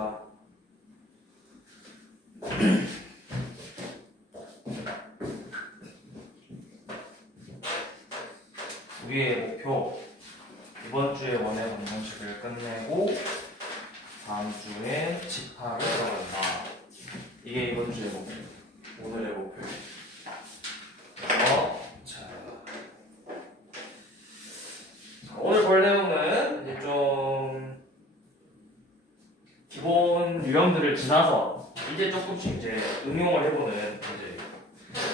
봅시다. 우리의 목표, 이번 주에 원의 방정식을 끝내고 다음 주에 집합을 들어간다. 이게 이번 주의 목표, 오늘의 목표. 그래서 오늘 볼 내용은 이제 좀 기본 유형들을 지나서 이제 조금씩 이제 응용을 해보는 문제예요.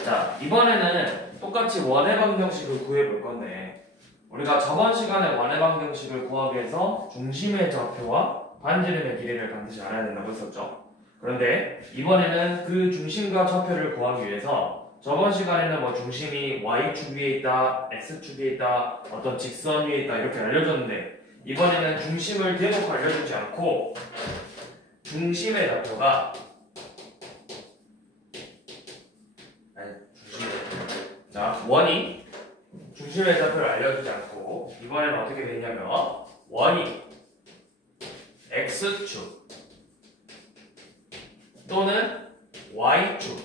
자, 이번에는 똑같이 원의 방정식을 구해볼 건데, 우리가 저번 시간에 원의 방정식을 구하기 위해서 중심의 좌표와 반지름의 길이를 반드시 알아야 된다고 했었죠. 그런데 이번에는 그 중심과 좌표를 구하기 위해서 저번 시간에는 뭐 중심이 y축 위에 있다, x축 위에 있다, 어떤 직선 위에 있다 이렇게 알려줬는데, 이번에는 중심을 대놓고 알려주지 않고 중심의 좌표가 자, 원이 중심의 좌표를 알려주지 않고 이번에는 어떻게 되냐면 원이 x축 또는 y축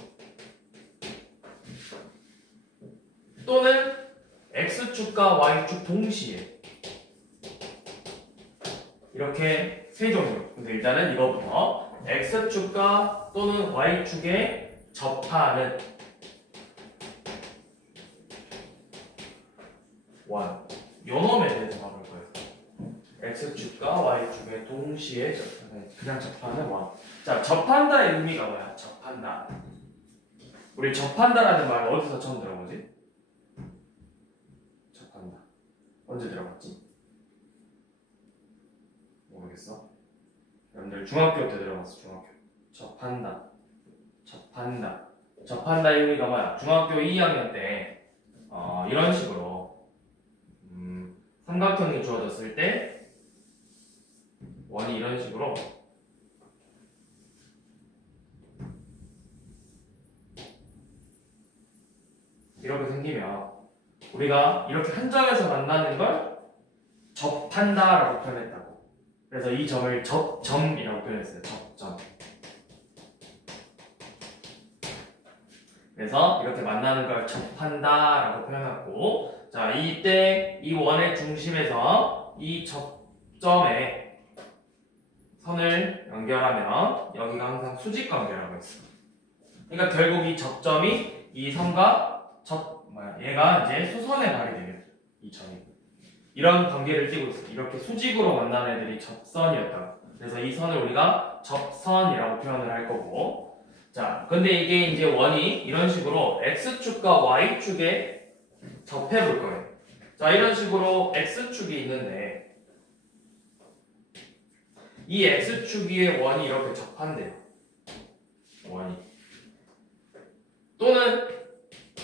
또는 x축과 y축 동시에 이렇게 세 종류. 근데 일단은 이거부터 x축과 또는 y축에 접하는 원. 요 놈에 대해서 봐볼 거예요. x축과 y축에 동시에 그냥 접하는 원. 자, 접한다의 의미가 뭐야? 접한다. 우리 접한다라는 말 어디서 처음 들어보지? 접한다. 언제 들어봤지? 모르겠어? 여러분들 중학교 때 들어봤어. 중학교. 접한다. 접한다. 접한다의 의미가 뭐야? 중학교 2학년 때 이런 식으로 삼각형이 주어졌을 때 원이 이런 식으로 이렇게 생기면 우리가 이렇게 한 점에서 만나는 걸 접한다라고 표현했다고. 그래서 이 점을 접점이라고 표현했어요. 접점. 그래서 이렇게 만나는 걸 접한다라고 표현했고, 자, 이때 이 원의 중심에서 이 접점에 선을 연결하면 여기가 항상 수직 관계라고 했어. 그러니까 결국 이 접점이 이 선과 얘가 이제 수선의 발이 되겠죠. 이 점이. 이런 관계를 띠고 있어. 이렇게 수직으로 만나는 애들이 접선이었다고. 그래서 이 선을 우리가 접선이라고 표현을 할 거고. 자, 근데 이게 이제 원이 이런 식으로 x축과 y축에 접해 볼 거예요. 자, 이런 식으로 x축이 있는데 이 x축 위에 원이 이렇게 접한대요. 원이. 또는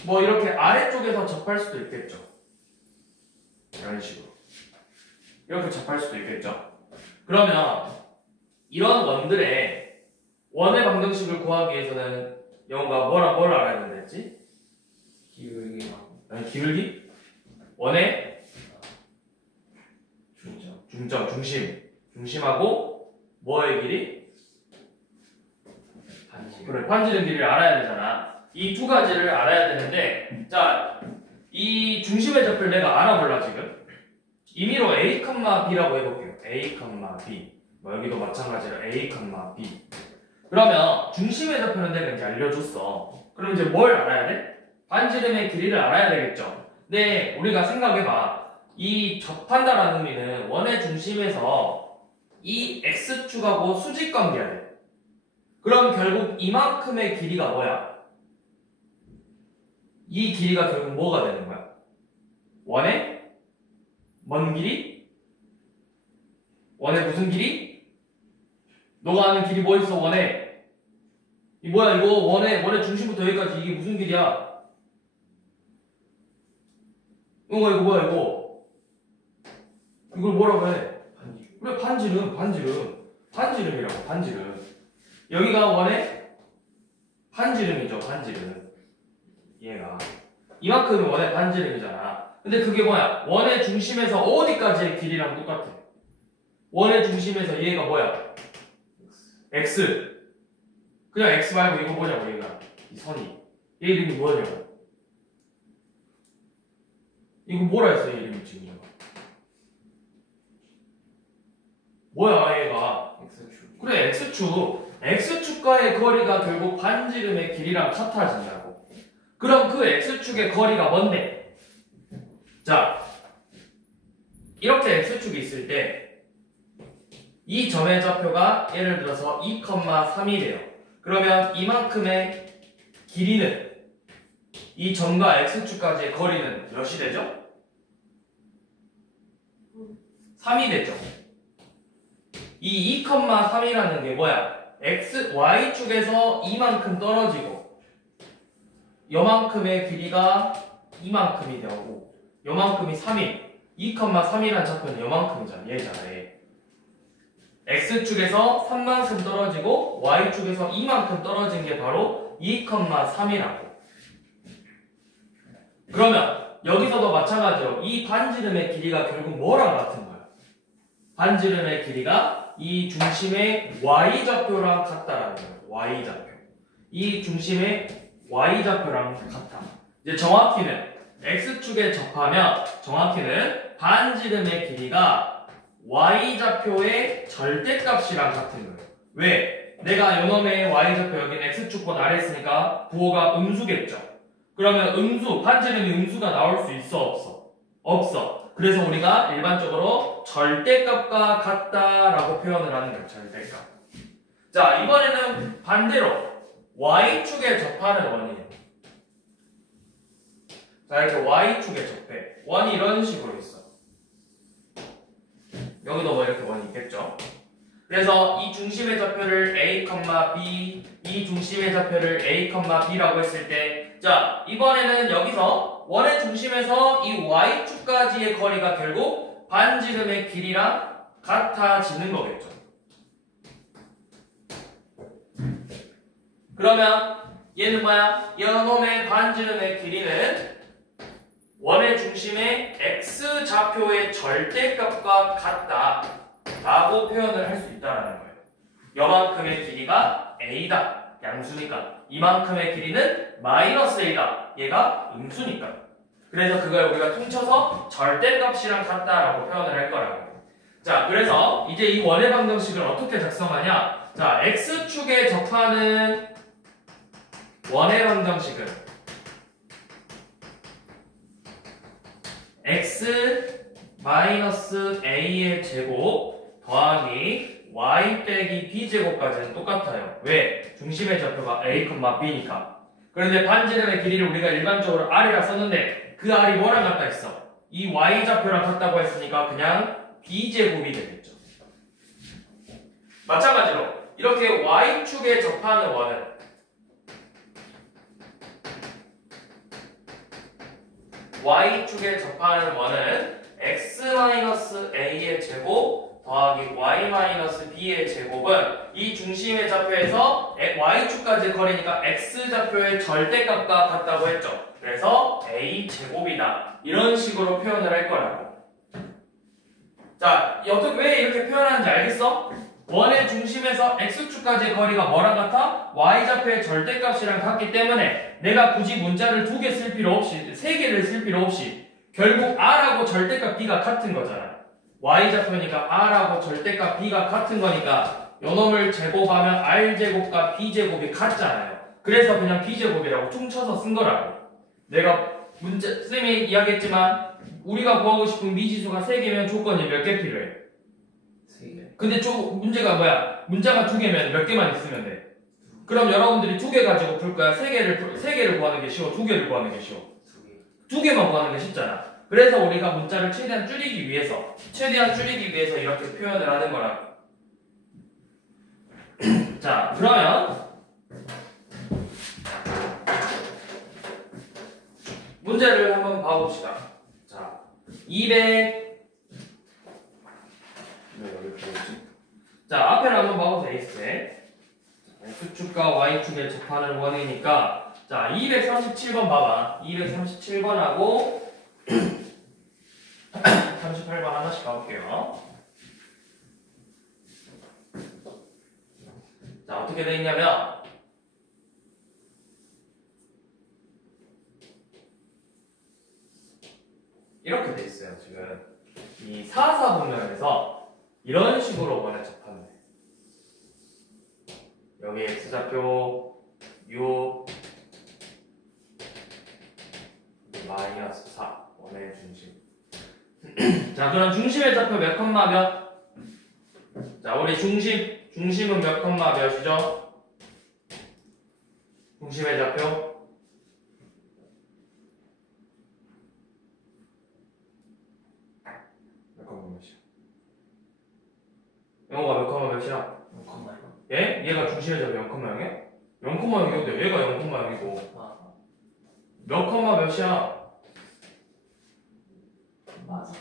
뭐 이렇게 아래쪽에서 접할 수도 있겠죠. 이런 식으로. 이렇게 접할 수도 있겠죠. 그러면 이런 원들의 원의 방정식을 구하기 위해서는 영어가 뭘 알아야 된다 했지? 기울기? 원의 중점, 중심하고 뭐의 길이? 반지름. 그래, 반지름 길이를 알아야 되잖아. 이 두 가지를 알아야 되는데, 자, 이 중심의 좌표를 내가 알아볼라 지금. 임의로 A, B라고 해볼게요. A, B. 뭐 여기도 마찬가지로 A, B. 그러면 중심의 좌표는 내가 이제 알려줬어. 그럼 이제 뭘 알아야 돼? 반지름의 길이를 알아야 되겠죠. 근데 우리가 생각해봐. 이 접한다라는 의미는 원의 중심에서 이 x축하고 수직관계야 돼. 그럼 결국 이만큼의 길이가 뭐야? 이 길이가 결국 뭐가 되는 거야? 원의 먼 길이? 원의 무슨 길이? 너가 아는 길이 뭐 있어? 원의 이 뭐야 이거? 원의 중심부터 여기까지 이게 무슨 길이야? 이거 뭐야 이거? 이걸 뭐라고 해? 그래, 반지름이라고. 반지름. 여기가 원의 반지름이죠. 반지름. 얘가 이만큼이 원의 반지름이잖아. 근데 그게 뭐야? 원의 중심에서 어디까지의 길이랑 똑같아? 원의 중심에서 얘가 뭐야? x. 그냥 x 말고 이거 보자고, 얘가. 이 선이. 얘 이름이 뭐냐고. 이거 뭐라 했어, 얘 이름이 지금. 뭐야, 얘가. x축. 그래, x축. x축과의 거리가 결국 반지름의 길이랑 같아진다고. 그럼 그 x축의 거리가 뭔데? 자, 이렇게 x축이 있을 때 이 점의 좌표가 예를 들어서 2,3이래요. 그러면 이만큼의 길이는 이 점과 x축까지의 거리는 몇이 되죠? 3이 되죠. 이 2,3이라는 게 뭐야? y축에서 이만큼 떨어지고 요만큼의 길이가 이만큼이 되고 요만큼이 3이 2,3이라는 좌표는 요만큼이잖아. 얘잖아. 얘. x축에서 3만큼 떨어지고 y축에서 이만큼 떨어진 게 바로 2,3이라고. 그러면 여기서도 마찬가지로 이 반지름의 길이가 결국 뭐랑 같은 거야? 반지름의 길이가 이 중심의 y좌표랑 같다라는 거예요. y좌표. 이 중심의 y좌표랑 같다. 이제 정확히는 x축에 접하면 정확히는 반지름의 길이가 y좌표의 절대값이랑 같은 거예요. 왜? 내가 요놈의 y좌표 여기는 x축보다 아래 했으니까 부호가 음수겠죠. 그러면 음수, 반지름이 음수가 나올 수 있어? 없어? 없어. 그래서 우리가 일반적으로 절대값과 같다라고 표현을 하는 거예요. 절대값. 자, 이번에는 반대로 y축에 접하는 원이에요. 자, 이렇게 y축에 접해. 원이 이런 식으로 있어. 여기도 뭐 이렇게 원이 있겠죠. 그래서 이 중심의 좌표를 a, b, 이 중심의 좌표를 a, b라고 했을 때, 자, 이번에는 여기서 원의 중심에서 이 y축까지의 거리가 결국 반지름의 길이랑 같아지는 거겠죠. 그러면 얘는 뭐야? 이놈의 반지름의 길이는 원의 중심의 x좌표의 절대값과 같다 라고 표현을 할 수 있다는 거예요. 요만큼의 길이가 a다. 양수니까. 이만큼의 길이는 마이너스 a다. 얘가 음수니까. 그래서 그걸 우리가 통쳐서 절대값이랑 같다라고 표현을 할 거라고. 자, 그래서 이제 이 원의 방정식을 어떻게 작성하냐? 자, x축에 접하는 원의 방정식은 x 마이너스 a의 제곱 더하기 y 빼기 b 제곱까지는 똑같아요. 왜? 중심의 좌표가 a, b니까. 그런데 반지름의 길이를 우리가 일반적으로 r이라 썼는데 그 r이 뭐랑 같다 했어? 이 y 좌표랑 같다고 했으니까 그냥 b 제곱이 되겠죠. 마찬가지로 이렇게 y축에 접하는 원은 y축에 접하는 원은 x-a의 제곱 더하기 y-b의 제곱은 이 중심의 좌표에서 y축까지 거리니까 x좌표의 절대값과 같다고 했죠. 그래서 a제곱이다. 이런 식으로 표현을 할 거라고. 자, 왜 이렇게 표현하는지 알겠어? 원의 중심에서 x축까지의 거리가 뭐랑 같아? y좌표의 절대값이랑 같기 때문에 내가 굳이 문자를 2개 쓸 필요 없이 3개를 쓸 필요 없이 결국 r하고 절대값 b가 같은 거잖아. y좌표니까 r하고 절대값 b가 같은 거니까 요놈을 제곱하면 r제곱과 b제곱이 같잖아요. 그래서 그냥 b제곱이라고 퉁쳐서 쓴 거라고. 내가 쌤이 이야기했지만 우리가 구하고 싶은 미지수가 3개면 조건이 몇 개 필요해? 3개. 근데 문제가 뭐야? 문자가 2개면 몇 개만 있으면 돼? 그럼 여러분들이 2개 가지고 풀 거야? 3개를 구하는 게 쉬워? 2개를 구하는 게 쉬워? 2개만 구하는 게 쉽잖아. 그래서 우리가 문자를 최대한 줄이기 위해서 이렇게 표현을 하는 거라고. 자, 그러면 문제를 한번 봐봅시다. 자, 200 자, 앞에를 한번 봐보세요. x축과 y축에 접하는 원이니까 자, 237번 봐봐. 237번하고 38번 하나씩 가볼게요. 어떻게 돼 있냐면 이렇게 돼 있어요. 지금 이 4,4분면에서 이런 식으로 원에 접하면 돼. 여기 x좌표 6 마이너스 4 원의 중심. 자, 그럼 중심의 좌표 몇 컴마 몇? 자, 우리 중심은 몇 컴마 몇이죠? 중심의 좌표 몇 컴마 몇이야? 영호가 몇 컴마 몇이야? 0,1. 얘? 얘가 중심의 좌표 0 컴마 0이야? 0 컴마 0이고 얘가 0 컴마 0이고 아, 몇 컴마 몇이야? 맞아.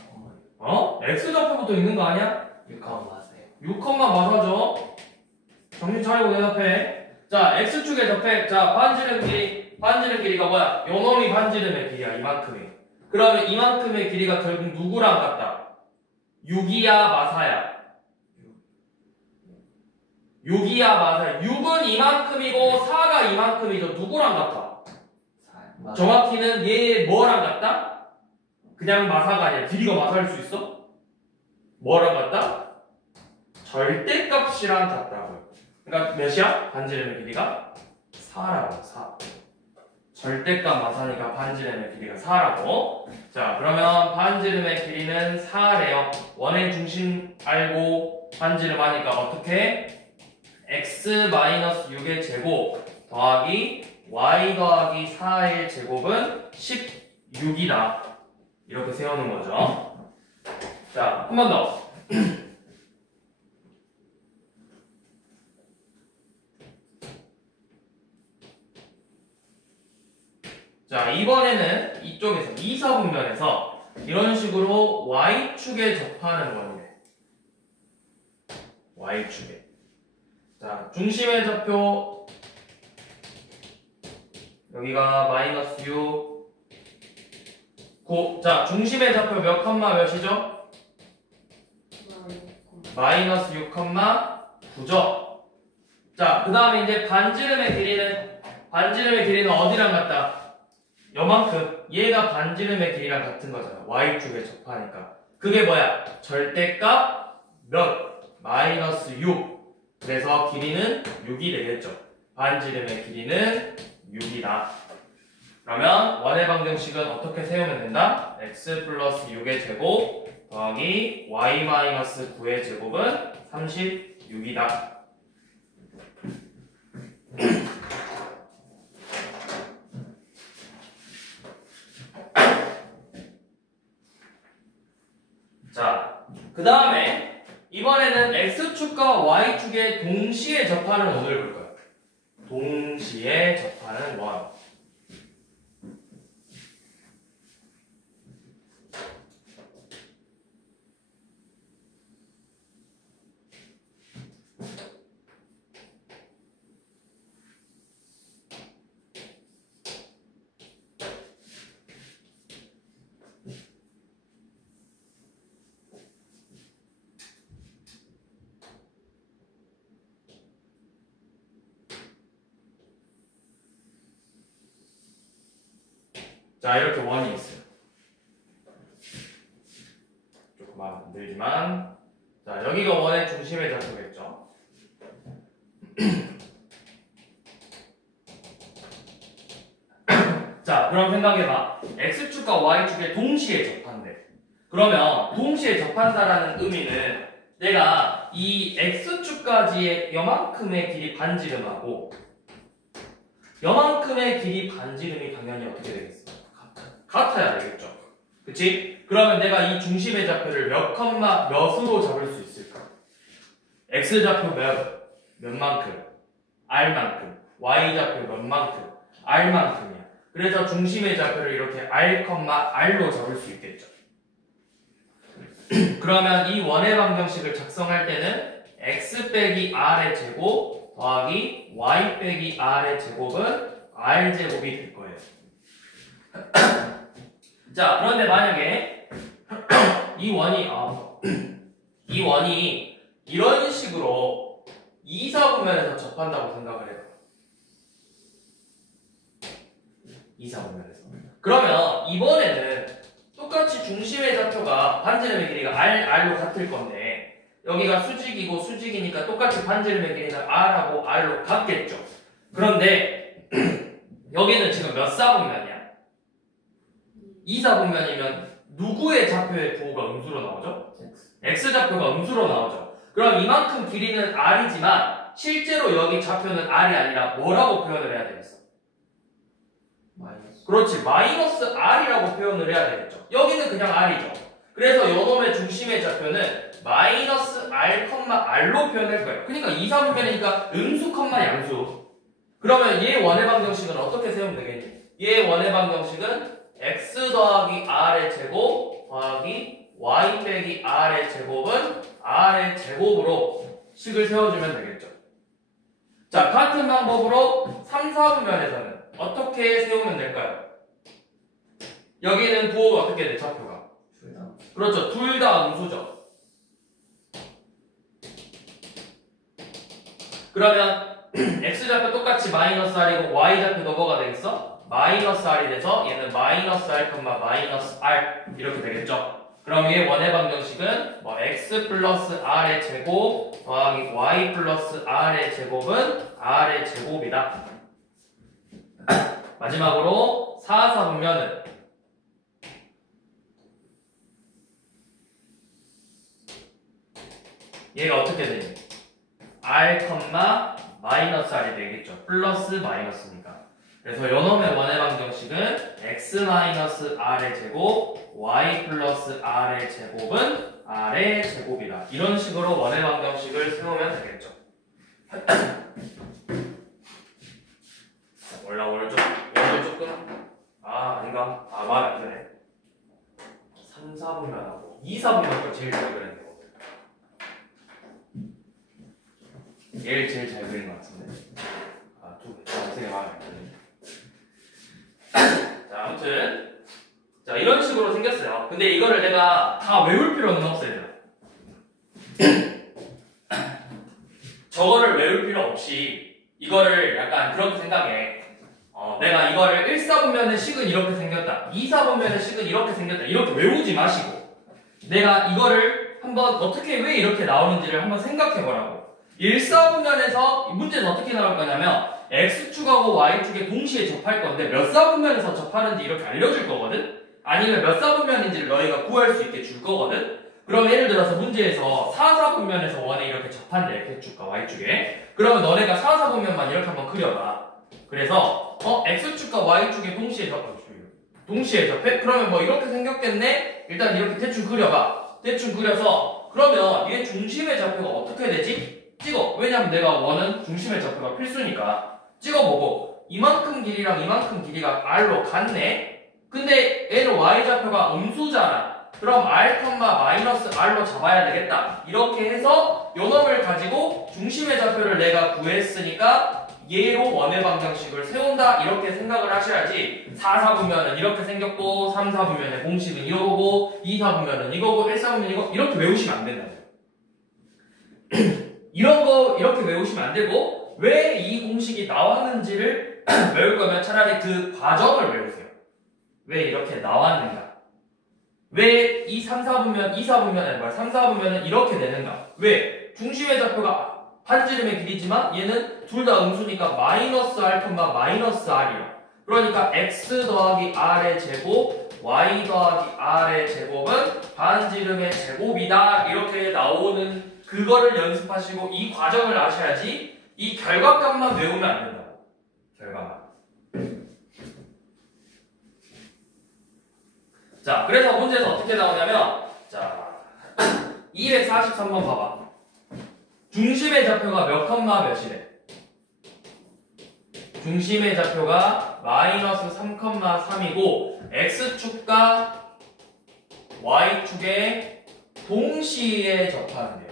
어? x좌표부터 있는 거 아니야? 6 맞아요. 6 컴마 맞아죠? 정신 차리고 대답해. 자, x축의 접해. 자, 반지름 길이가 뭐야? 요놈이 반지름의 길이야, 이만큼이. 그러면 이만큼의 길이가 결국 누구랑 같다? 6이야, 마사야? 6이야, 마사야? 6은 이만큼이고 4가 이만큼이죠. 누구랑 같아? 4. 정확히는 얘 뭐랑 같다? 그냥 마사가 아니라 길이가 마사일 수 있어? 뭐랑 같다? 절대값이랑 같다고요. 그러니까 몇이야? 반지름의 길이가? 4라고 4. 절대값 마사니까 반지름의 길이가 4라고. 자, 그러면 반지름의 길이는 4래요. 원의 중심 알고 반지름 하니까 어떻게? x-6의 제곱 더하기 y 더하기 4의 제곱은 16이다. 이렇게 세우는 거죠. 자, 한 번 더. 자, 이번에는 이쪽에서 2사분면에서 이런 식으로 y축에 접하는 원이네. y축에. 자, 중심의 좌표 여기가 마이너스 6 자, 중심의 좌표 몇 컴마 몇이죠? 마이너스 6 컴마 9죠. 자, 그 다음에 이제 반지름의 길이는 어디랑 같다? 요만큼. 얘가 반지름의 길이랑 같은 거잖아. y축에 접하니까. 그게 뭐야? 절대값 몇? 마이너스 6. 그래서 길이는 6이 되겠죠. 반지름의 길이는 6이다. 그러면 원의 방정식은 어떻게 세우면 된다? x 플러스 6의 제곱 더하기 y 마이너스 9의 제곱은 36이다. 자, 그 다음에 이번에는 x축과 y축에 동시에 접하는 원을 볼 거예요. 동시에 접하는 원. 자, 이렇게 원이 있어요. 조금 안 들지만. 자, 여기가 원의 중심의 좌표겠죠. 자, 그럼 생각해봐. x축과 y축에 동시에 접한대. 그러면 동시에 접한다라는 의미는 내가 이 x축까지의 요만큼의 길이 반지름하고 요만큼의 길이 반지름이 당연히 어떻게 되겠어? 같아야 되겠죠. 그치? 그러면 내가 이 중심의 좌표를 몇 컴마 몇으로 잡을 수 있을까? x좌표 몇만큼? r만큼. y좌표 몇만큼? r만큼이야. 그래서 중심의 좌표를 이렇게 r, r로 잡을 수 있겠죠. 그러면 이 원의 방정식을 작성할 때는 x 빼기 r의 제곱 더하기 y 빼기 r의 제곱은 r제곱이 될 거예요. 자, 그런데 만약에 이 원이 이런 식으로 2, 4분면에서 접한다고 생각을 해요. 2, 4분면에서. 그러면 이번에는 똑같이 중심의 좌표가 반지름의 길이가 R로 같을 건데 여기가 수직이고 수직이니까 똑같이 반지름의 길이는 R하고 R로 같겠죠. 그런데 여기는 지금 몇 4분면이야? 2, 4분면이면 누구의 좌표의 부호가 음수로 나오죠? X좌표가 음수로 나오죠. 그럼 이만큼 길이는 R이지만 실제로 여기 좌표는 R이 아니라 뭐라고 표현을 해야 되겠어? 그렇지, 마이너스 R이라고 표현을 해야 되겠죠. 여기는 그냥 R이죠. 그래서 요놈의 중심의 좌표는 마이너스 R, R로 표현할 거예요. 그러니까 2, 3분면이니까 음수, 양수. 그러면 얘 원의 방정식은 어떻게 세우면 되겠니? 얘 원의 방정식은 X 더하기 R의 제곱 더하기 Y 빼기 R의 제곱은 R의 제곱으로 식을 세워주면 되겠죠. 자, 같은 방법으로 3, 4분면에서는 어떻게 세우면 될까요? 여기는 부호가 어떻게 돼? 좌표가. 그렇죠. 둘 다 음수죠. 그러면 X좌표 똑같이 마이너스 R이고 Y좌표도 뭐가 되겠어? 마이너스 R이 돼서 얘는 마이너스 R, 마이너스 R 이렇게 되겠죠. 그럼 얘 원의 방정식은 뭐 X 플러스 R의 제곱 더하기 Y 플러스 R의 제곱은 R의 제곱이다. 마지막으로 4, 4분면은 얘가 어떻게 되니? R, 마이너스 R이 되겠죠. 플러스 마이너스니까. 그래서 요놈의 원의 방정식은 X 마이너스 R의 제곱 Y 플러스 R의 제곱은 R의 제곱이다. 이런 식으로 원의 방정식을 세우면 되겠죠. 오늘 조금 아닌가? 말이 안 되네. 3, 4분면하고 2, 4분면도 제일 잘 그렸네. 얘를 제일 잘 그린 것 같은데. 좀 세게 말이 안 되네. 자, 아무튼 자, 이런 식으로 생겼어요. 근데 이거를 내가 다 외울 필요는 없어요. 저거를 외울 필요 없이 이거를 약간 그렇게 생각해. 내가 이거를 1, 4분면의 식은 이렇게 생겼다. 2, 4분면의 식은 이렇게 생겼다. 이렇게 외우지 마시고 내가 이거를 한번 어떻게 왜 이렇게 나오는지를 한번 생각해 보라고. 1, 4분면에서 문제는 어떻게 나올 거냐면 X축하고 Y축에 동시에 접할 건데 몇 4분면에서 접하는지 이렇게 알려줄 거거든? 아니면 몇 4분면인지를 너희가 구할 수 있게 줄 거거든? 그럼 예를 들어서 문제에서 4, 4분면에서 원에 이렇게 접한대. X축과 Y축에. 그러면 너네가 4, 4분면만 이렇게 한번 그려봐. 그래서 X축과 Y축에 동시에 접해? 그러면 뭐 이렇게 생겼겠네? 일단 이렇게 대충 그려봐. 대충 그려서 그러면 얘 중심의 좌표가 어떻게 되지? 찍어. 왜냐면 내가 원은 중심의 좌표가 필수니까 찍어보고 이만큼 길이랑 이만큼 길이가 R로 같네? 근데 얘는 Y좌표가 음수잖아. 그럼 R, 마이너스 R로 잡아야 되겠다. 이렇게 해서 요놈을 가지고 중심의 좌표를 내가 구했으니까 얘로 원의 방정식을 세운다. 이렇게 생각을 하셔야지 4, 4분면은 이렇게 생겼고 3, 4분면의 공식은 이거고 2, 4분면은 이거고 1, 4분면 이거 이렇게 외우시면 안 된다고요. 이런 거 이렇게 외우시면 안 되고 왜 이 공식이 나왔는지를 외울 거면 차라리 그 과정을 외우세요. 왜 이렇게 나왔는가? 왜 이 3, 4분면, 3, 4분면은 이렇게 되는가? 왜? 중심의 좌표가 반지름의 길이지만 얘는 둘 다 음수니까 마이너스 R, 마이너스 R이요. 그러니까 X 더하기 R의 제곱, Y 더하기 R의 제곱은 반지름의 제곱이다. 이렇게 나오는 그거를 연습하시고 이 과정을 아셔야지 이 결과값만 외우면 안 된다고. 결과만. 자, 그래서 문제에서 어떻게 나오냐면 자 243번 봐봐. 중심의 좌표가 몇 컴마 몇이래? 중심의 좌표가 마이너스 3,3이고 X축과 Y축에 동시에 접하는데요.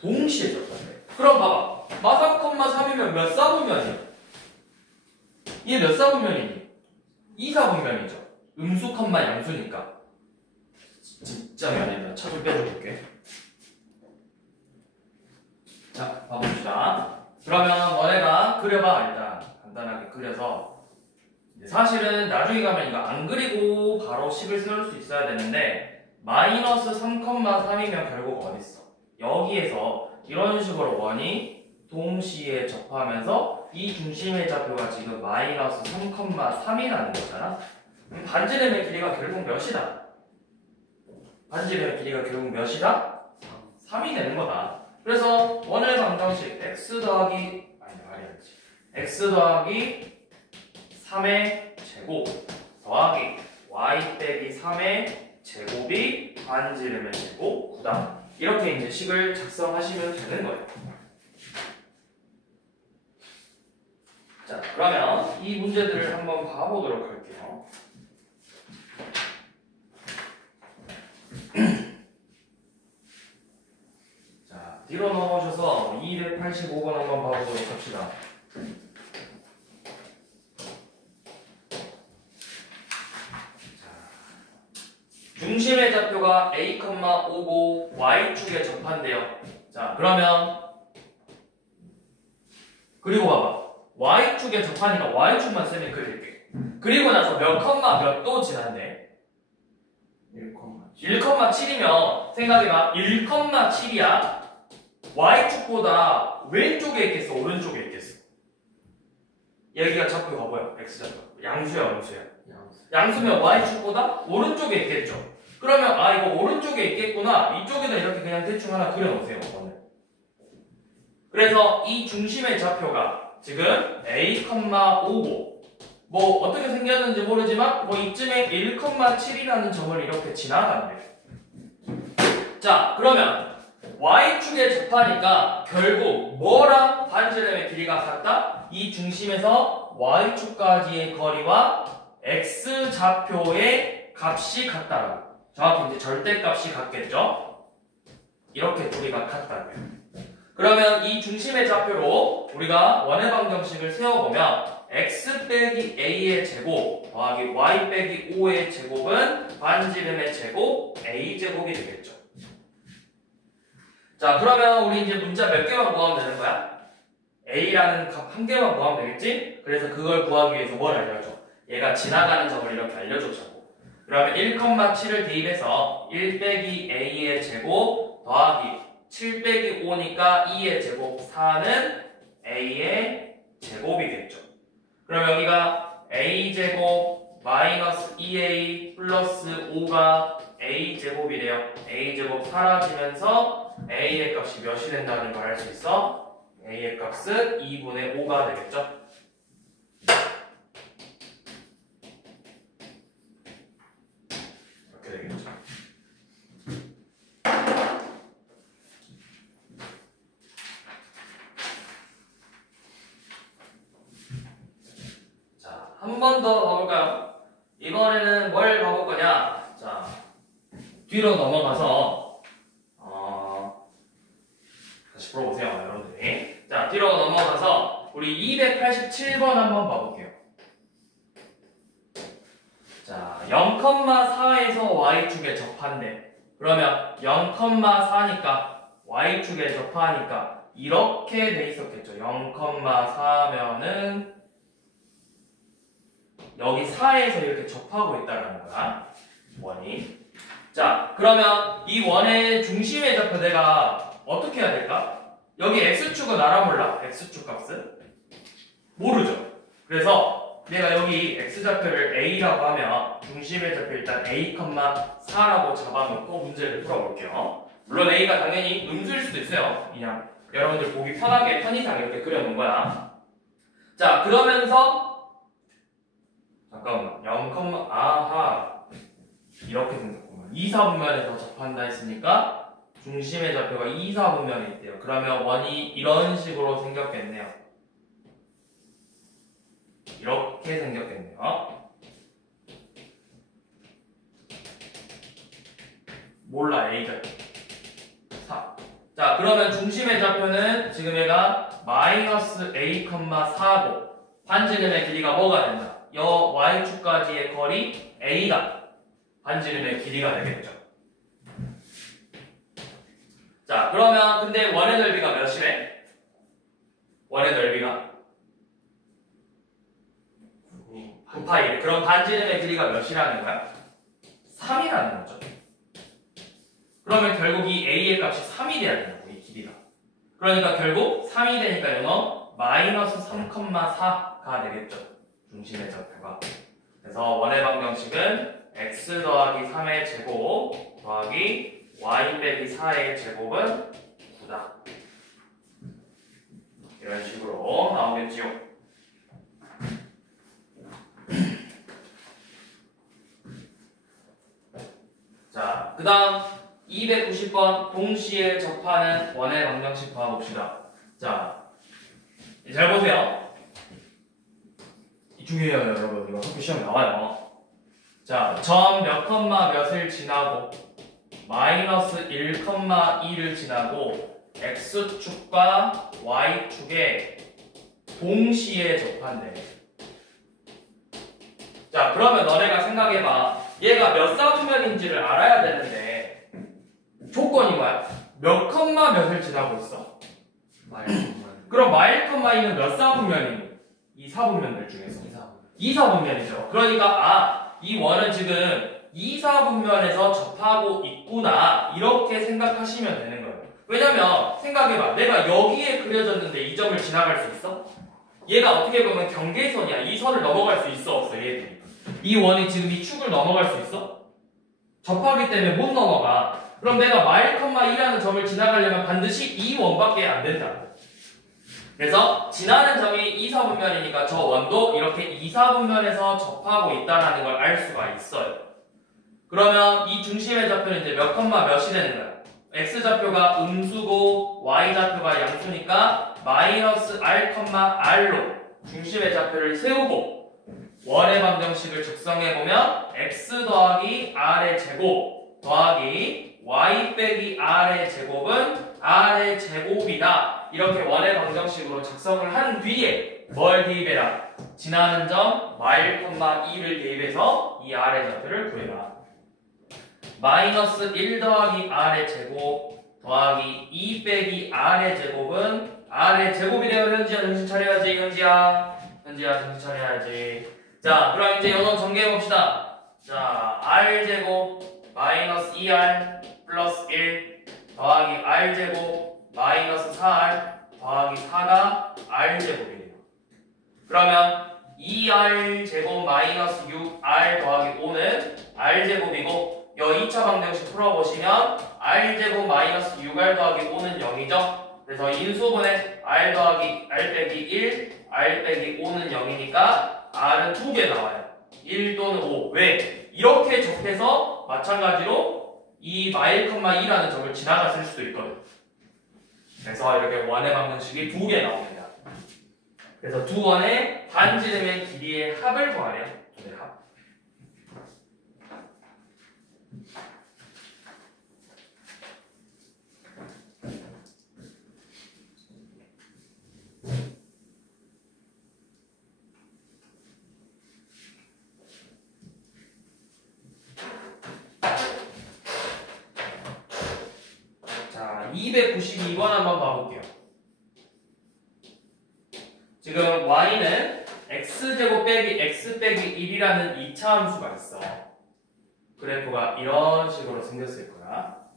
동시에 접하는데. 그럼 봐봐. 마 3,3이면 몇 사분면이야? 얘 몇 사분면이니? 2, 4분면이죠. 음수, 양수니까. 진짜 미안해. 차 좀 빼줘볼게. 가봅시다. 그러면 너네가 그려봐. 일단 간단하게 그려서 사실은 나중에 가면 이거 안 그리고 바로 식을 세울 수 있어야 되는데 마이너스 3,3이면 결국 어딨어? 여기에서 이런 식으로 원이 동시에 접하면서 이 중심의 좌표가 지금 마이너스 3,3이라는 거잖아. 그럼 반지름의 길이가 결국 몇이다? 반지름의 길이가 결국 몇이다? 3이 되는 거다. 그래서 원의 방정식 x 더하기 x 더하기 3의 제곱 더하기 y 빼기 3의 제곱이 반지름의 제곱 9다. 이렇게 이제 식을 작성하시면 되는 거예요. 자, 그러면 이 문제들을 한번 봐보도록 할게요. 자, 뒤로 넘어오셔서 285번 한번 봐보도록 합시다. 중심의 좌표가 a, 5고 y축에 접한대요. 자, 그러면 그리고 봐봐. y축에 접하니까 y축만 쌤이 그릴게. 그리고 나서 몇 도 지난대? 1,7이면 생각해봐. 1,7이야. y축보다 왼쪽에 있겠어? 오른쪽에 있겠어? 여기가 좌표가 뭐야? x좌표. 양수야, 음수야? 양수면 y축보다 오른쪽에 있겠죠? 그러면 이거 오른쪽에 있겠구나. 이쪽에다 이렇게 그냥 대충 하나 그려놓으세요. 오늘. 그래서 이 중심의 좌표가 지금 a, 5고 뭐 어떻게 생겼는지 모르지만 뭐 이쯤에 1,7이라는 점을 이렇게 지나간대. 자, 그러면 y축에 접하니까 결국 뭐랑 반지름의 길이가 같다? 이 중심에서 y축까지의 거리와 x좌표의 값이 같다라고. 정확히 이제 절대값이 같겠죠? 이렇게 둘이가 같다고요. 그러면 이 중심의 좌표로 우리가 원의 방정식을 세워보면 x 빼기 a의 제곱 더하기 y 빼기 5의 제곱은 반지름의 제곱 a제곱이 되겠죠. 자, 그러면 우리 이제 문자 몇 개만 구하면 되는 거야? a라는 값 한 개만 구하면 되겠지? 그래서 그걸 구하기 위해서 뭘 알려줘? 얘가 지나가는 점을 이렇게 알려줬자고. 그러면 1,7을 대입해서 1 빼기 a의 제곱 더하기 7 빼기 5니까 2의 제곱 4는 a의 제곱이겠죠. 그럼 여기가 a제곱 마이너스 2a 플러스 5가 a제곱이래요. a제곱 사라지면서 a의 값이 몇이 된다는 걸 알 수 있어? a의 값은 2분의 5가 되겠죠. 이렇게 되겠죠. 자, 한 번 더 봐볼까요? 이번에는 뭘 봐볼 거냐? 자, 뒤로 넘어가서 다시 풀어보세요, 여러분들이. 자, 뒤로 넘어가서 우리 287번 한번 봐볼게요. 자, 0,4에서 y축에 접한대. 그러면 0,4니까 y축에 접하니까 이렇게 돼 있었겠죠. 0,4면은 여기 4에서 이렇게 접하고 있다는 거야. 원이. 자, 그러면 이 원의 중심의 좌표 내가 어떻게 해야 될까? 여기 x축은 알아 몰라? x축 값은? 모르죠. 그래서 내가 여기 x좌표를 a라고 하면 중심의 좌표 일단 a,4라고 잡아놓고 문제를 풀어볼게요. 물론 a가 당연히 음수일 수도 있어요. 그냥 여러분들 보기 편하게 편의상 이렇게 그려놓은 거야. 자, 그러면서 잠깐만 0, 아하 이렇게 생겼구만. 2, 4분면에서 접한다 했으니까 중심의 좌표가 2, 4분면에 있대요. 그러면 원이 이런 식으로 생겼겠네요. 이렇게 생겼겠네요. 몰라, A좌표 4. 자, 그러면 중심의 좌표는 지금 얘가 마이너스 A, 4고 반지름의 길이가 뭐가 된다? 여 Y축까지의 거리 A가 반지름의 길이가 되겠죠. 자, 그러면 근데 원의 넓이가 몇이래? 원의 넓이가 9파이. 그럼 반지름의 길이가 몇이라는 거야? 3이라는 거죠. 그러면 결국 이 a의 값이 3이 돼야 된다고, 이 길이가. 그러니까 결국 3이 되니까 이거 마이너스 3,4가 되겠죠. 중심의 좌표가. 그래서 원의 방정식은 x 더하기 3의 제곱 더하기 y 빼기 4의 제곱은 9다. 이런 식으로 나오겠지요. 자, 그 다음 290번 동시에 접하는 원의 방정식 봐봅시다. 자, 잘 보세요. 중요해요, 여러분. 이거 학교 시험 나와요. 자, 점 몇 컴마 몇을 지나고 마이너스 1,2를 지나고 x축과 y축에 동시에 접한대. 자, 그러면 너네가 생각해봐. 얘가 몇 사분면인지를 알아야 되는데 조건이 뭐야? 몇 컴마 몇을 지나고 있어? 그럼 마일 컴마 2는 몇 사분면이니? 이 사분면들 중에서 2사분면이죠. 그러니까 이 원은 지금 2사분면에서 접하고 있구나, 이렇게 생각하시면 되는 거예요. 왜냐면 생각해봐. 내가 여기에 그려졌는데 이 점을 지나갈 수 있어? 얘가 어떻게 보면 경계선이야. 이 선을 넘어갈 수 있어, 없어? 얘들이. 이 원이 지금 이 축을 넘어갈 수 있어? 접하기 때문에 못 넘어가. 그럼 내가 마일 컴마 2라는 점을 지나가려면 반드시 이 원밖에 안 된다고. 그래서 지나는 점이 2사분면이니까 저 원도 이렇게 2사분면에서 접하고 있다는 걸 알 수가 있어요. 그러면 이 중심의 좌표는 이제 몇 컴마 몇이 되는 거야? x좌표가 음수고 y좌표가 양수니까 마이너스 r 컴마 r로 중심의 좌표를 세우고 원의 방정식을 적성해보면 x 더하기 r의 제곱 더하기 y 빼기 r의 제곱은 r의 제곱이다. 이렇게 원의 방정식으로 작성을 한 뒤에 뭘 대입해라? 지나는 점 마일 컴마 2를 대입해서 이 r의 좌표를 구해라. 마이너스 1 더하기 r의 제곱 더하기 2 빼기 r의 제곱은 r의 제곱이래요. 현지야, 정신 차려야지. 현지야 정신 차려야지. 자, 그럼 이제 이거 전개해봅시다. 자, r제곱 마이너스 2r 플러스 1 더하기 r제곱 마이너스 4r 더하기 4가 r제곱이래요. 그러면 2r제곱 마이너스 6r 더하기 5는 r제곱이고 여 2차 방정식 풀어보시면 r제곱 마이너스 6r 더하기 5는 0이죠. 그래서 인수분해 r 더하기 r 빼기 1, r 빼기 5는 0이니까 r은 2개 나와요. 1 또는 5. 왜? 이렇게 접해서 마찬가지로 이 마일 컴마 2라는 점을 지나갔을 수도 있거든. 그래서 이렇게 원의 방정식이 2개 나옵니다. 그래서 두 원의 반지름의 길이의 합을 구하래요. 네, 합. 자, 292번 한번 봐볼게요. 지금 y는 x제곱 빼기 x 빼기 1이라는 2차 함수가 있어. 그래프가 이런 식으로 생겼을 거야.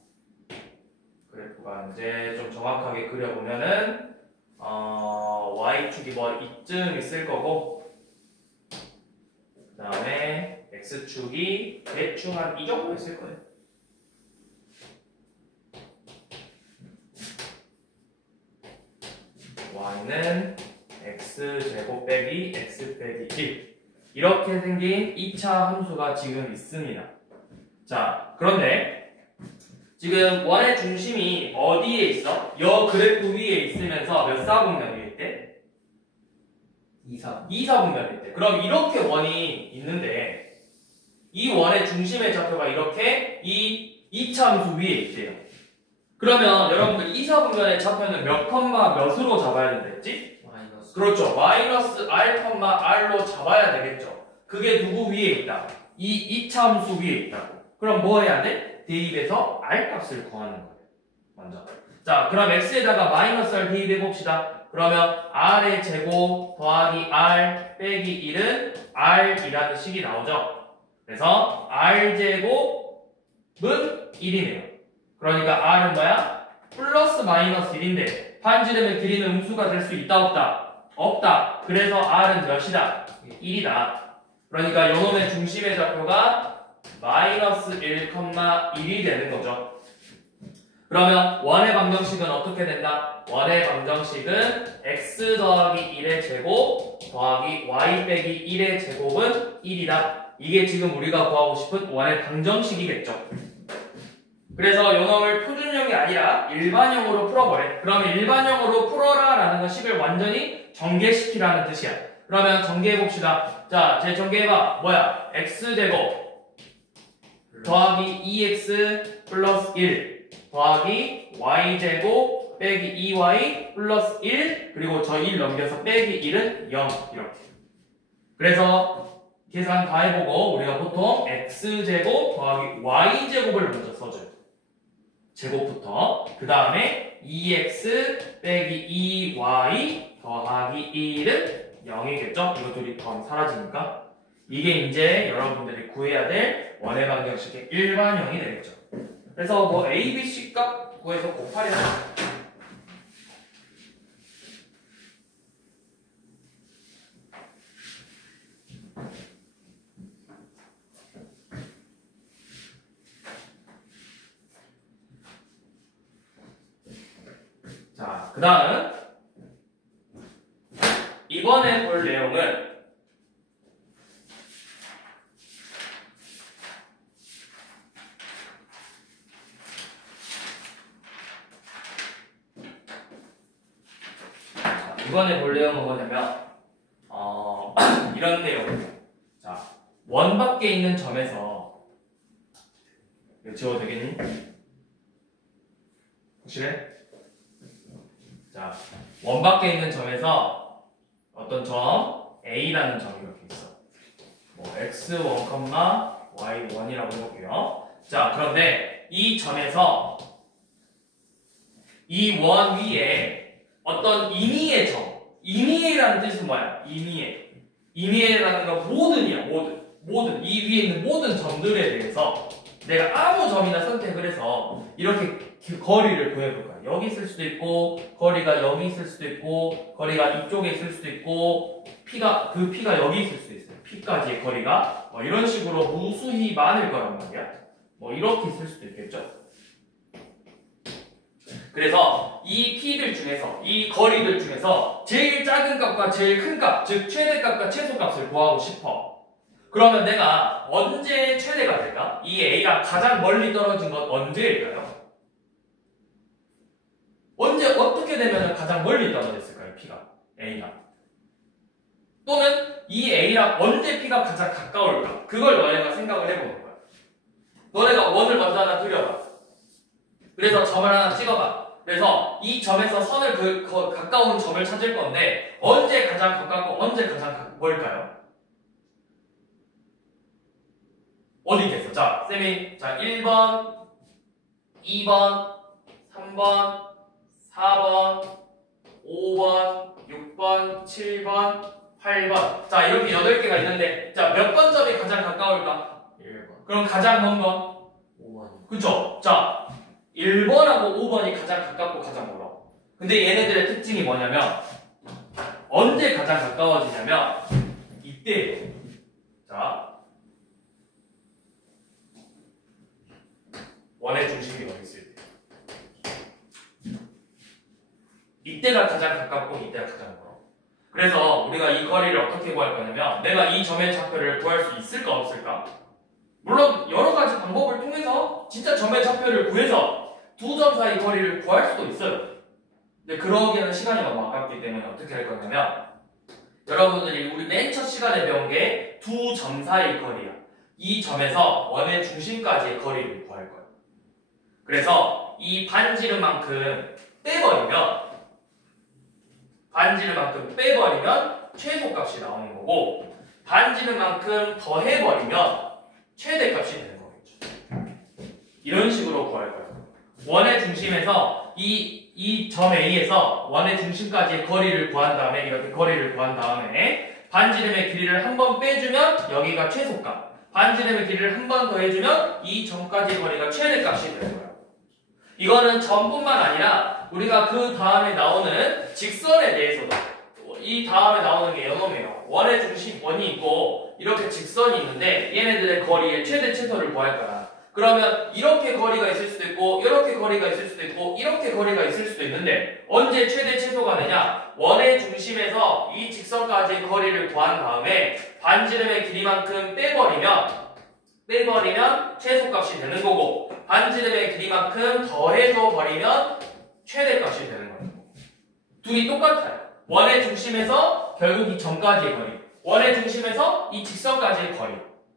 그래프가 이제 좀 정확하게 그려보면은 y축이 뭐 이쯤 있을 거고 그 다음에 x축이 대충 한 이 정도 있을 거예요. y는 x제곱 빼기 x 빼기 1 이렇게 생긴 2차 함수가 지금 있습니다. 자, 그런데 지금 원의 중심이 어디에 있어? 여 그래프 위에 있으면서 몇 사분면 위에 있대? 2사분면에 있대. 그럼 이렇게 원이 있는데 이 원의 중심의 좌표가 이렇게 이 2차 함수 위에 있대요. 그러면 여러분들 2사분면의 좌표는 몇 컴마 몇으로 잡아야 된댔지? 그렇죠. 마이너스 r 컴마 r로 잡아야 되겠죠. 그게 누구 위에 있다? 이 2차 함수 위에 있다고. 그럼 뭐 해야 돼? 대입해서 r 값을 구하는 거예요. 먼저. 자, 그럼 x에다가 마이너스 r 대입해 봅시다. 그러면 r의 제곱 더하기 r 빼기 1은 r이라는 식이 나오죠. 그래서 r제곱은 1이네요. 그러니까 r은 뭐야? 플러스 마이너스 1인데 반지름의 길이는 음수가 될 수 있다 없다? 없다. 그래서 r은 몇이다? 1이다. 그러니까 요놈의 중심의 좌표가 마이너스 1,1이 되는 거죠. 그러면 원의 방정식은 어떻게 된다? 원의 방정식은 x 더하기 1의 제곱 더하기 y 빼기 1의 제곱은 1이다. 이게 지금 우리가 구하고 싶은 원의 방정식이겠죠. 그래서 요놈을 표준형이 아니라 일반형으로 풀어버려. 그러면 일반형으로 풀어라 라는 건 식을 완전히 전개시키라는 뜻이야. 그러면 전개해봅시다. 자, 제 전개해봐. 뭐야? x제곱 더하기 2x 플러스 1 더하기 y제곱 빼기 2y 플러스 1 그리고 저 1 넘겨서 빼기 1은 0 이렇게. 그래서 계산 다 해보고 우리가 보통 x제곱 더하기 y제곱을 먼저 써줘요. 제곱부터 그 다음에 2x 빼기 2y 더하기 1은 0이겠죠? 이거 둘이 더하면 사라지니까 이게 이제 여러분들이 구해야 될 원의 방정식의 일반형이 되겠죠. 그래서 뭐 a, b, c 값 구해서 곱하래요. 자, 그 다음 이번에 볼 내용은 뭐냐면 이런 내용이에요. 자, 원 밖에 있는 점에서 이거 지워도 되겠니? 확실해? 자, 원 밖에 있는 점에서 어떤 점 A라는 점이 이렇게 있어. 뭐 x1, y1이라고 해볼게요. 자, 그런데 이 점에서 이 원 위에 어떤 임의의 점, 임의라는 뜻은 뭐야? 임의라는 건 모든이야, 모든 이 위에 있는 모든 점들에 대해서 내가 아무 점이나 선택을 해서 이렇게 거리를 구해볼 거야. 여기 있을 수도 있고, 거리가 여기 있을 수도 있고, 거리가 이쪽에 있을 수도 있고, 피가 여기 있을 수도 있어요. P까지의 거리가 뭐 이런 식으로 무수히 많을 거란 말이야. 뭐 이렇게 있을 수도 있겠죠. 그래서 이 P들 중에서, 이 거리들 중에서 제일 작은 값과 제일 큰 값, 즉 최대값과 최소값을 구하고 싶어. 그러면 내가 언제 최대가 될까? 이 A가 가장 멀리 떨어진 건 언제일까요? 언제 어떻게 되면 가장 멀리 떨어졌을까요? P가, A가. 또는 이 A랑 언제 P가 가장 가까울까? 그걸 너네가 생각을 해보는 거야. 너네가 원을 먼저 하나 그려봐. 그래서 점을 하나 찍어봐. 그래서 이 점에서 선을 가까운 점을 찾을 건데 언제 가장 가깝고 언제 가장 멀까요? 어디 있겠어? 자, 쌤이 1번, 2번, 3번, 4번, 5번, 6번, 7번, 8번. 자, 이렇게 8개가 있는데 자, 몇 번 점이 가장 가까울까? 1번. 그럼 가장 먼 건? 5번. 그쵸? 자, 1번하고 5번이 가장 가깝고 가장 멀어. 근데 얘네들의 특징이 뭐냐면 언제 가장 가까워지냐면 이때예요. 자, 원의 중심이 어디 있을 때. 이때가 가장 가깝고 이때가 가장 멀어. 그래서 우리가 이 거리를 어떻게 구할 거냐면 내가 이 점의 좌표를 구할 수 있을까 없을까? 물론 여러 가지 방법을 통해서 진짜 점의 좌표를 구해서 두 점 사이 거리를 구할 수도 있어요. 근데 그러기에는 시간이 너무 아깝기 때문에 어떻게 할 거냐면 여러분들이 우리 맨 첫 시간에 배운 게 두 점 사이 거리야. 이 점에서 원의 중심까지의 거리를 구할 거예요. 그래서 이 반지름만큼 빼버리면 최소값이 나오는 거고 반지름만큼 더해버리면 최대값이 되는 거겠죠. 이런 식으로 구할 거예요. 원의 중심에서 이 점 A에서 원의 중심까지의 거리를 구한 다음에 이렇게 거리를 구한 다음에 반지름의 길이를 한 번 빼주면 여기가 최소값, 반지름의 길이를 한 번 더 해주면 이 점까지의 거리가 최대값이 되는 거예요. 이거는 점뿐만 아니라 우리가 그 다음에 나오는 직선에 대해서도 이 다음에 나오는 게 연놈이에요. 원의 중심 원이 있고 이렇게 직선이 있는데 얘네들의 거리의 최대 최소를 구할 거야. 그러면 이렇게 거리가 있을 수도 있고 이렇게 거리가 있을 수도 있고 이렇게 거리가 있을 수도 있는데 언제 최대 최소가 되냐? 원의 중심에서 이 직선까지의 거리를 구한 다음에 반지름의 길이만큼 빼버리면 최소값이 되는 거고 반지름의 길이만큼 더해줘 버리면 최대값이 되는 거예요. 둘이 똑같아요. 원의 중심에서 결국 이 점까지의 거리, 원의 중심에서 이 직선까지의 거리,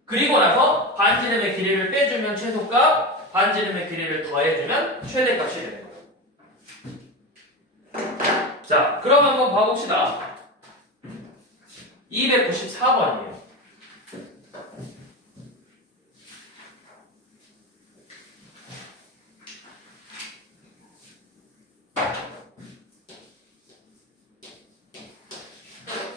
그리고 나서 반지름의 길이를 빼주면 최소값, 반지름의 길이를 더해주면 최대값이 되는 거예요. 자, 그럼 한번 봐봅시다. 294번이에요.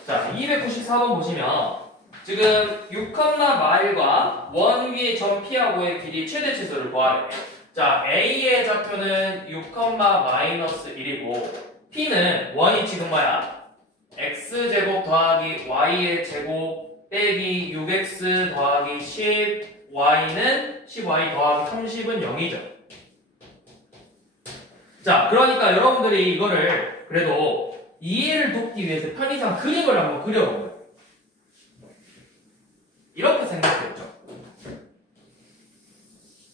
자, 294번 보시면 지금 6,마일과 원 위의 점 P하고의 길이 최대 최소를 구하래. 자, A의 좌표는 6,-1이고 P는 원이 지금 뭐야? X제곱 더하기 Y의 제곱 빼기 6X 더하기 10Y는 10Y 더하기 30은 0이죠. 자, 그러니까 여러분들이 이거를 그래도 이해를 돕기 위해서 편의상 그림을 한번 그려본 거예요. 이렇게 생각했죠.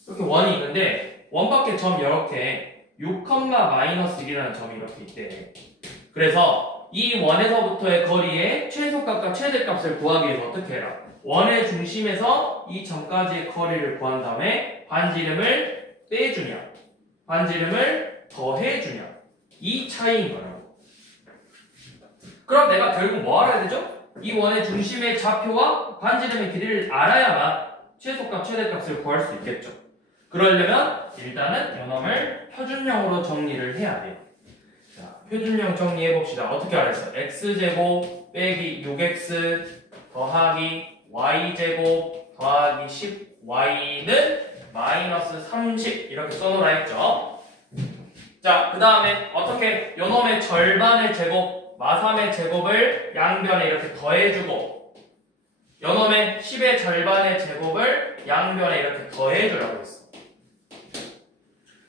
이렇게 원이 있는데 원 밖에 점 이렇게 6,-1이라는 점이 이렇게 있대. 그래서 이 원에서부터의 거리의 최소값과 최대값을 구하기 위해서 어떻게 해라? 원의 중심에서 이 점까지의 거리를 구한 다음에 반지름을 빼주냐 반지름을 더해주냐 이 차이인 거예요. 그럼 내가 결국 뭐 알아야 되죠? 이 원의 중심의 좌표와 반지름의 길이를 알아야만 최소값, 최대값을 구할 수 있겠죠. 그러려면 일단은 요놈을 표준형으로 정리를 해야 돼요. 자, 표준형 정리해 봅시다. 어떻게 알았어? x제곱 빼기 6x 더하기 y제곱 더하기 10y는 마이너스 30 이렇게 써놓으라 했죠. 자, 그 다음에 어떻게 요놈의 절반의 제곱 마3의 제곱을 양변에 이렇게 더해주고 요놈의 10의 절반의 제곱을 양변에 이렇게 더해주라고 했어.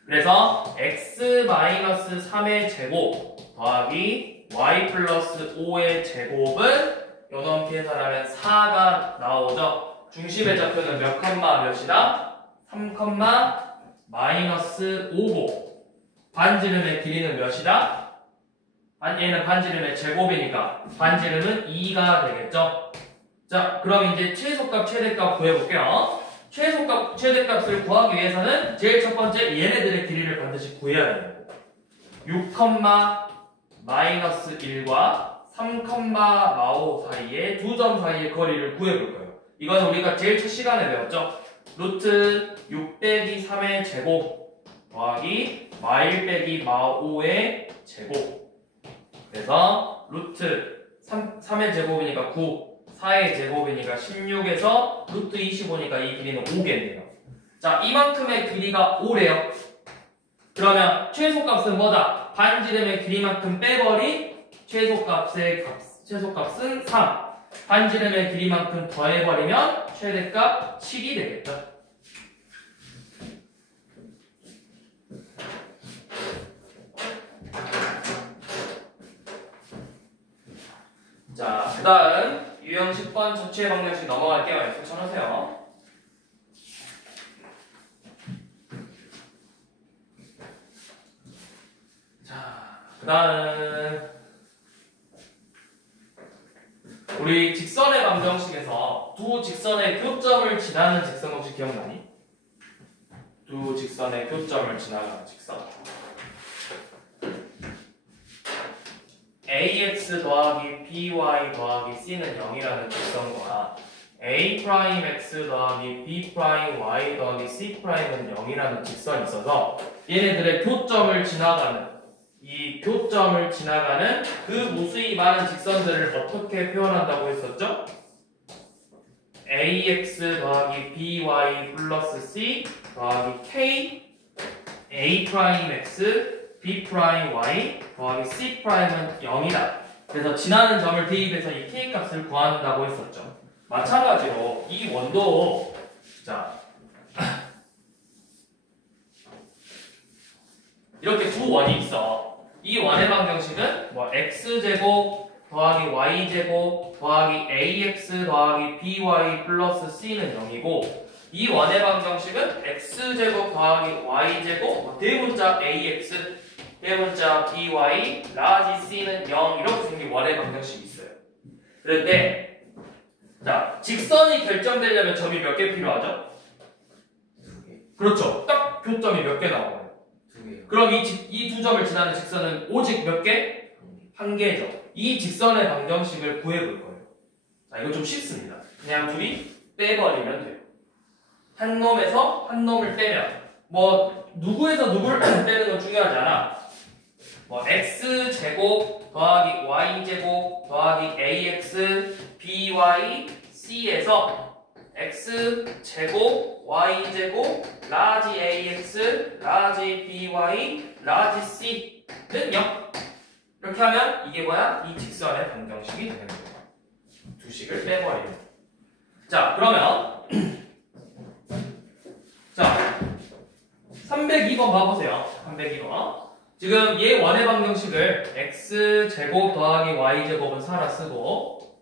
그래서 x-3의 제곱 더하기 y 플러스 5의 제곱은 요놈 계산하면 4가 나오죠. 중심의 좌표는 몇 컴마 몇이다? 3 마이너스 5고 반지름의 길이는 몇이다? 얘는 반지름의 제곱이니까 반지름은 2가 되겠죠. 자, 그럼 이제 최소값, 최대값 구해볼게요. 최소값, 최대값을 구하기 위해서는 제일 첫 번째 얘네들의 길이를 반드시 구해야 돼요. 6,-1과 3,-5 사이에 두 점 사이의 거리를 구해볼 거예요. 이건 우리가 제일 첫 시간에 배웠죠. 루트 6 빼기 3의 제곱 더하기 마1 빼기 마5의 제곱. 그래서 루트 3의 제곱이니까 9, 4의 제곱이니까 16에서 루트 25니까 이 길이는 5겠네요. 자, 이만큼의 길이가 5래요. 그러면 최소값은 뭐다? 반지름의 길이만큼 빼버린 최소값은 3. 반지름의 길이만큼 더해버리면 최대값 7이 되겠죠. 자, 그 다음 유형 10번 전체 방정식 넘어갈게요. F 쳐놓으세요. 자, 그 다음 우리 직선의 방정식에서 두 직선의 교점을 지나는 직선 혹시 기억나니? 두 직선의 교점을 지나가는 직선 ax 더하기 by 더하기 c는 0이라는 직선과 a'x 더하기 b'y 더하기 c'은 0이라는 직선이 있어서 얘네들의 교점을 지나가는 이 교점을 지나가는 그 무수히 많은 직선들을 어떻게 표현한다고 했었죠? ax 더하기 by 플러스 c 더하기 k a 프라임 x b 프라임 y 더하기 c 프라임은 0이다. 그래서 지나는 점을 대입해서 이 k 값을 구한다고 했었죠. 마찬가지로 이 원도 자 이렇게 두 원이 있어. 이 원의 방정식은 뭐 x제곱 더하기 y제곱 더하기 ax 더하기 by 플러스 c는 0이고 이 원의 방정식은 x제곱 더하기 y제곱 뭐 대문자 ax 대문자 by 라지 c는 0 이렇게 생긴 원의 방정식이 있어요. 그런데 자 직선이 결정되려면 점이 몇 개 필요하죠? 그렇죠. 딱 교점이 몇 개 나와요. 그럼 이 두 점을 지나는 직선은 오직 몇 개? 한 개죠. 이 직선의 방정식을 구해볼 거예요. 자, 이거 좀 쉽습니다. 그냥 둘이 빼버리면 돼요. 한 놈에서 한 놈을 빼면 뭐 누구에서 누구를 빼는 건 중요하지 않아. 뭐 x제곱 더하기 y제곱 더하기 ax by c에서 x제곱 y제곱 라지 ax 라지 by 라지 c는 0 이렇게 하면 이게 뭐야? 이 직선의 방정식이 되는 거야. 두 식을 빼버리면. 자 그러면 자 302번 봐보세요. 302번 지금 얘 원의 방정식을 x제곱 더하기 y제곱은 살아 쓰고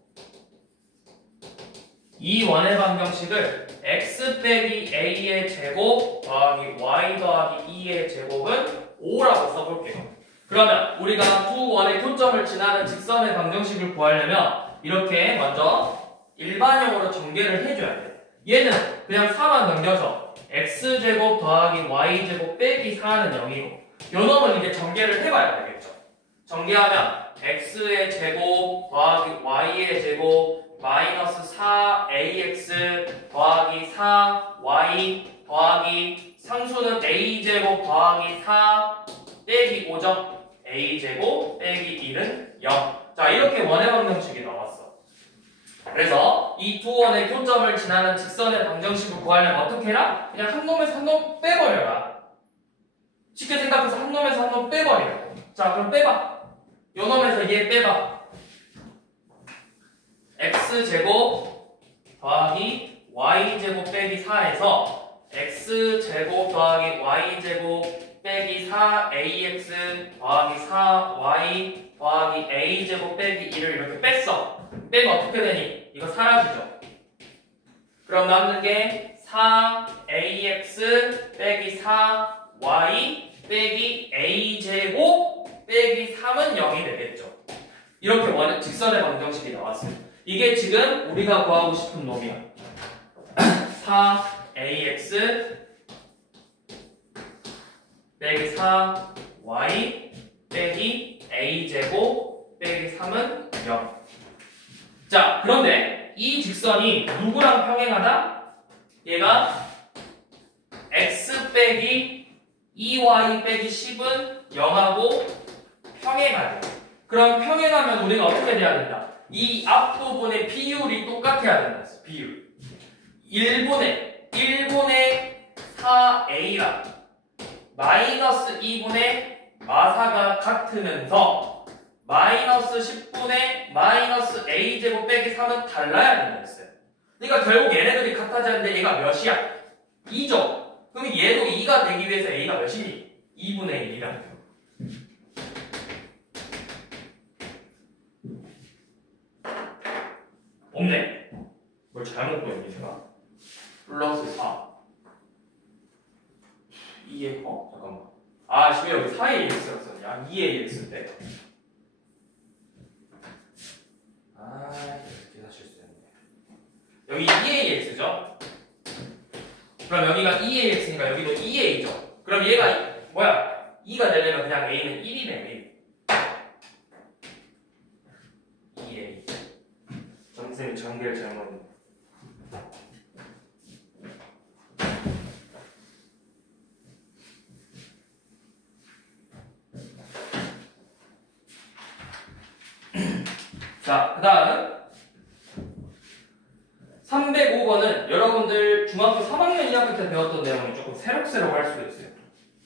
이 원의 방정식을 x 빼기 a의 제곱 더하기 y 더하기 2의 제곱은 5라고 써볼게요. 그러면 우리가 두 원의 교점을 지나는 직선의 방정식을 구하려면 이렇게 먼저 일반형으로 전개를 해줘야 돼. 얘는 그냥 4만 넘겨서 x제곱 더하기 y제곱 빼기 4는 0이고 요 놈은 이제 전개를 해봐야 되겠죠. 전개하면 x의 제곱 더하기 y의 제곱 마이너스 4ax 더하기 4y 더하기 상수는 a제곱 더하기 4 빼기 5점 a제곱 빼기 1은 0. 자 이렇게 원의 방정식이 나왔어. 그래서 이 두 원의 교점을 지나는 직선의 방정식을 구하려면 어떻게 해라? 그냥 한 놈에서 한 놈 빼버려라. 쉽게 생각해서 한 놈에서 한 놈 빼버려. 자 그럼 빼봐. 요 놈에서 얘 빼봐. x제곱 더하기 y제곱 빼기 4에서 x제곱 더하기 y제곱 빼기 4ax 더하기 4y 더하기 a제곱 빼기 1을 이렇게 뺐어. 빼면 어떻게 되니? 이거 사라지죠. 그럼 남는 게 4ax 빼기 4y 빼기 a제곱 빼기 3은 0이 되겠죠. 이렇게 원의 직선의 방정식이 나왔어요. 이게 지금 우리가 구하고 싶은 놈이야. 4ax 빼기 4y 빼기 a제곱 빼기 3은 0. 자, 그런데 이 직선이 누구랑 평행하다? 얘가 x 빼기 2y 빼기 10은 0하고 평행하대. 그럼 평행하면 우리가 어떻게 돼야 된다? 이 앞부분의 비율이 똑같아야 된다. 비율. 1분의 4a랑 마이너스 2분의 마사가 같으면서 마이너스 10분의 마이너스 a제곱 빼기 3은 달라야 된다 했어요. 그러니까 결국 얘네들이 같아지는데 얘가 몇이야? 2죠. 그럼 얘도 2가 되기 위해서 a가 몇이니? 2분의 1이라는 거예요. 없네. 뭘 잘못 보였니 제가? 플러스 4 2에 잠깐만. 아 지금 여기 4의 x였었냐? 2의 x인데. 아 계산 실수했네. 여기 2의 x죠? 그럼 여기가 2의 x니까 여기도 2a죠. 그럼 얘가 뭐야? 2가 되려면 그냥 a는 1이네 1. 2a. 선생님이 전개를 잘못했네. 자, 그 다음 305번은 여러분들 중학교 3학년 2학기 때 배웠던 내용이 조금 새록새록 할 수도 있어요.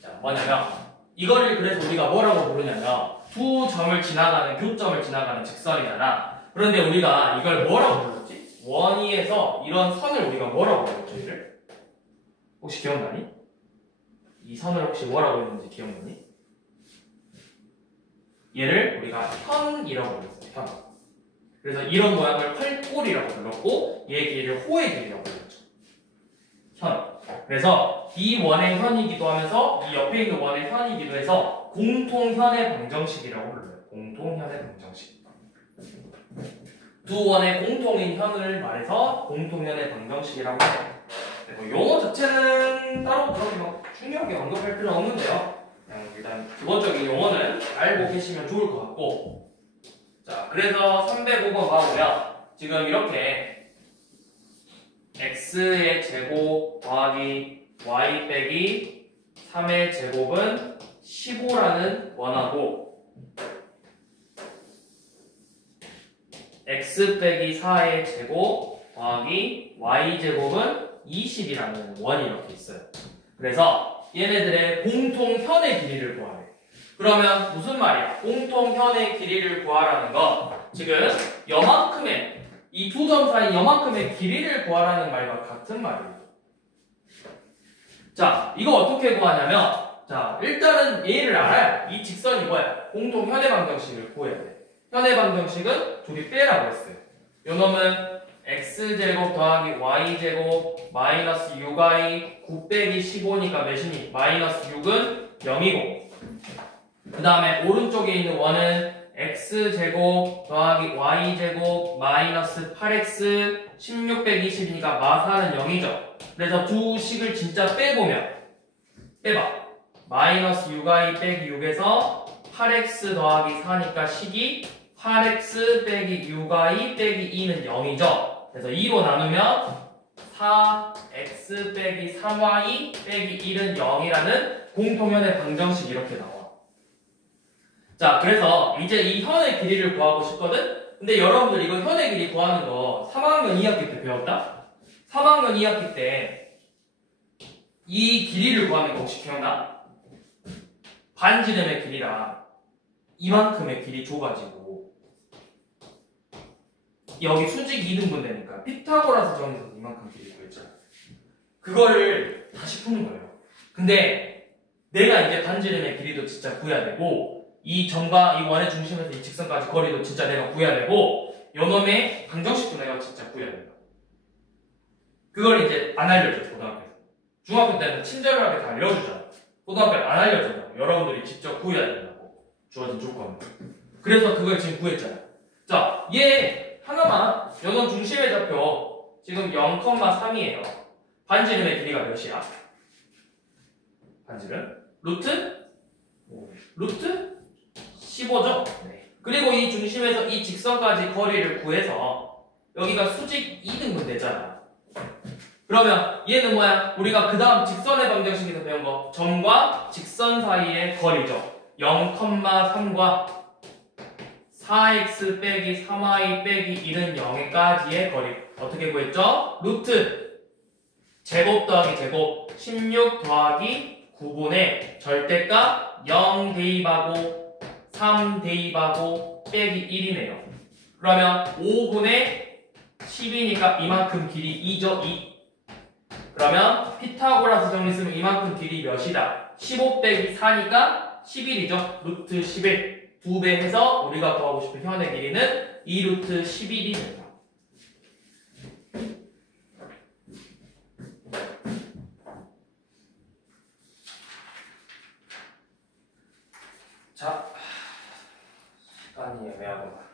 자, 뭐냐면 이거를 그래서 우리가 뭐라고 부르냐면 두 점을 지나가는 교점을 지나가는 직선이잖아. 그런데 우리가 이걸 뭐라고 불렀지? 원위에서 이런 선을 우리가 뭐라고 불렀죠? 이를? 혹시 기억나니? 이 선을 혹시 뭐라고 했는지 기억나니? 얘를 우리가 현이라고 불렀어요. 현. 그래서 이런 모양을 활골이라고 불렀고 얘 길이를 호의 길이라고 불렀죠. 현. 그래서 이 원의 현이기도 하면서 이 옆에 있는 원의 현이기도 해서 공통현의 방정식이라고 불러요. 공통현의 방정식. 두 원의 공통인 현을 말해서 공통현의 방정식이라고 해요. 뭐 용어 자체는 따로 그렇게 막 중요하게 언급할 필요는 없는데요. 그냥 일단 기본적인 용어는 알고 계시면 좋을 것 같고. 자, 그래서 305번 봐보면 지금 이렇게 x의 제곱 더하기 y 빼기 3의 제곱은 15라는 원하고 x 빼기 4의 제곱 더하기 y 제곱은 20이라는 원이 이렇게 있어요. 그래서 얘네들의 공통현의 길이를 구하래. 그러면 무슨 말이야? 공통현의 길이를 구하라는 건 지금 여만큼의 이 두 점 사이 여만큼의 길이를 구하라는 말과 같은 말이에요. 자, 이거 어떻게 구하냐면 자, 일단은 얘를 알아야 이 직선이 뭐야? 공통현의 방정식을 구해야 돼. 현의 방정식은 둘이 빼라고 했어요. 요 놈은 x제곱 더하기 y제곱 마이너스 6y 9 빼기 15니까 몇이니? 마이너스 6은 0이고 그 다음에 오른쪽에 있는 원은 x제곱 더하기 y제곱 마이너스 8x 16 빼기 20이니까 마사는 0이죠. 그래서 두 식을 진짜 빼보면 빼봐. 마이너스 6y 빼기 6에서 8x 더하기 4니까 식이 8x 빼기 6y 빼기 2는 0이죠. 그래서 2로 나누면 4x 빼기 3y 빼기 1은 0이라는 공통현의 방정식이 이렇게 나와. 자, 그래서 이제 이 현의 길이를 구하고 싶거든? 근데 여러분들 이거 현의 길이 구하는 거 3학년 2학기 때 배웠다? 3학년 2학기 때 이 길이를 구하는 거 혹시 기억나? 반지름의 길이랑 이만큼의 길이 줘가지고 여기 수직 2등분 되니까 피타고라스 정에서 이만큼 길이 구했잖아. 그거를 다시 푸는 거예요. 근데 내가 이제 반지름의 길이도 진짜 구해야 되고 이 점과 이 원의 중심에서 이 직선까지 거리도 진짜 내가 구해야 되고 요놈의 방정식도 내가 진짜 구해야 된다. 그걸 이제 안 알려줘, 고등학교에서. 중학교 때는 친절하게 다 알려주잖아. 고등학교는 안 알려준다고. 여러분들이 직접 구해야 된다고. 주어진 조건을. 그래서 그걸 지금 구했잖아. 자, 얘 하나만 요놈 중심의 좌표 지금 0,3이에요. 반지름의 길이가 몇이야? 반지름? 루트 15죠? 네. 그리고 이 중심에서 이 직선까지 거리를 구해서 여기가 수직 2등분 되잖아. 그러면 얘는 뭐야? 우리가 그 다음 직선의 방정식에서 배운 거 점과 직선 사이의 거리죠. 0,3과 4x 빼기 3y 빼기 1은 0에까지의 거리 어떻게 구했죠? 루트 제곱 더하기 제곱 16 더하기 9분의 절대값 0 대입하고 3 대입하고 빼기 1이네요. 그러면 5분의 10이니까 이만큼 길이 2죠. 2. 그러면 피타고라스 정리 쓰면 이만큼 길이 몇이다? 15 빼기 4니까 11이죠. 루트 11. 2배 해서 우리가 구하고 싶은 현의 길이는 2루트 11이 된다. 자, 시간이 애매하구나.